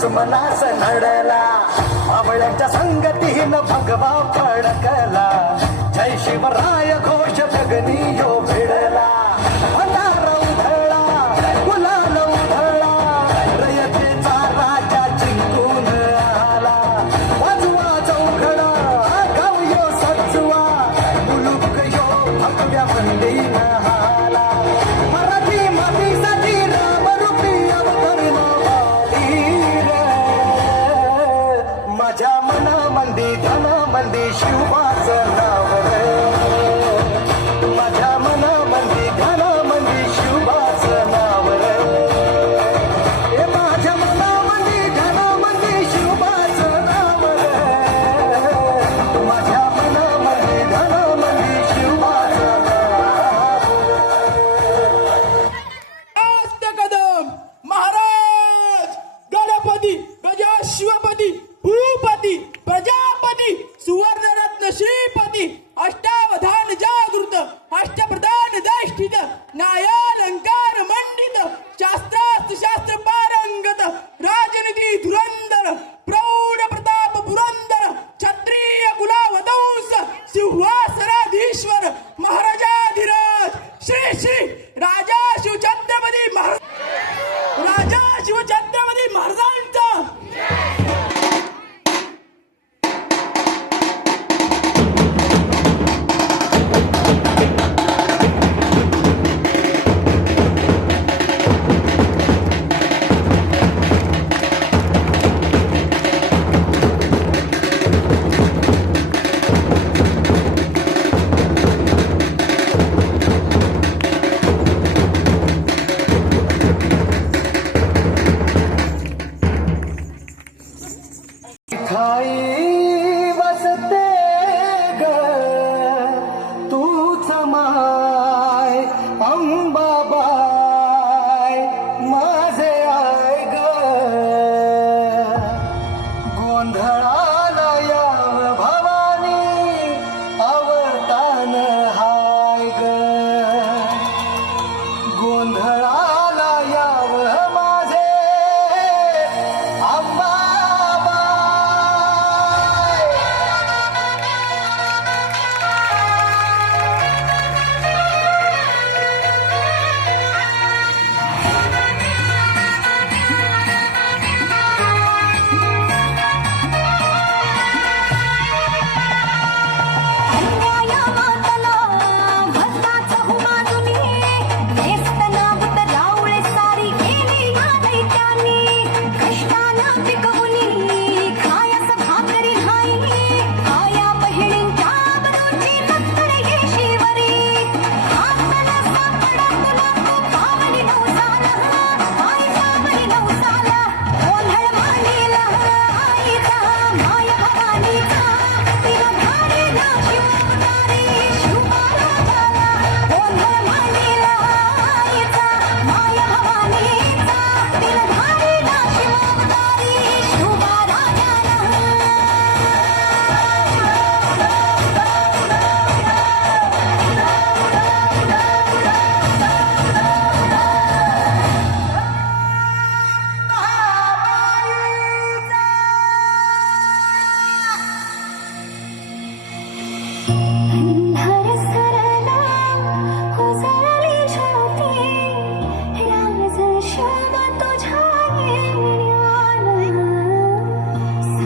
सुमनास नडला. आवळ्याच्या संगतीन भगवा फडकला. जय शिवराय घोष जगनी योग. परदेशी उभा you you,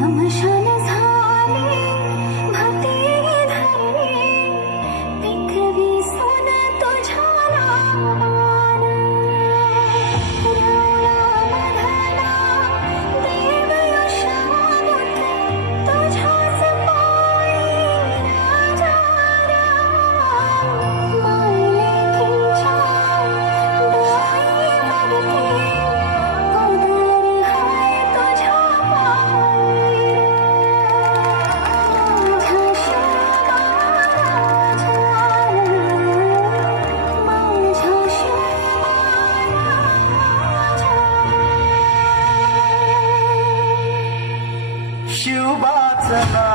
他们说。September.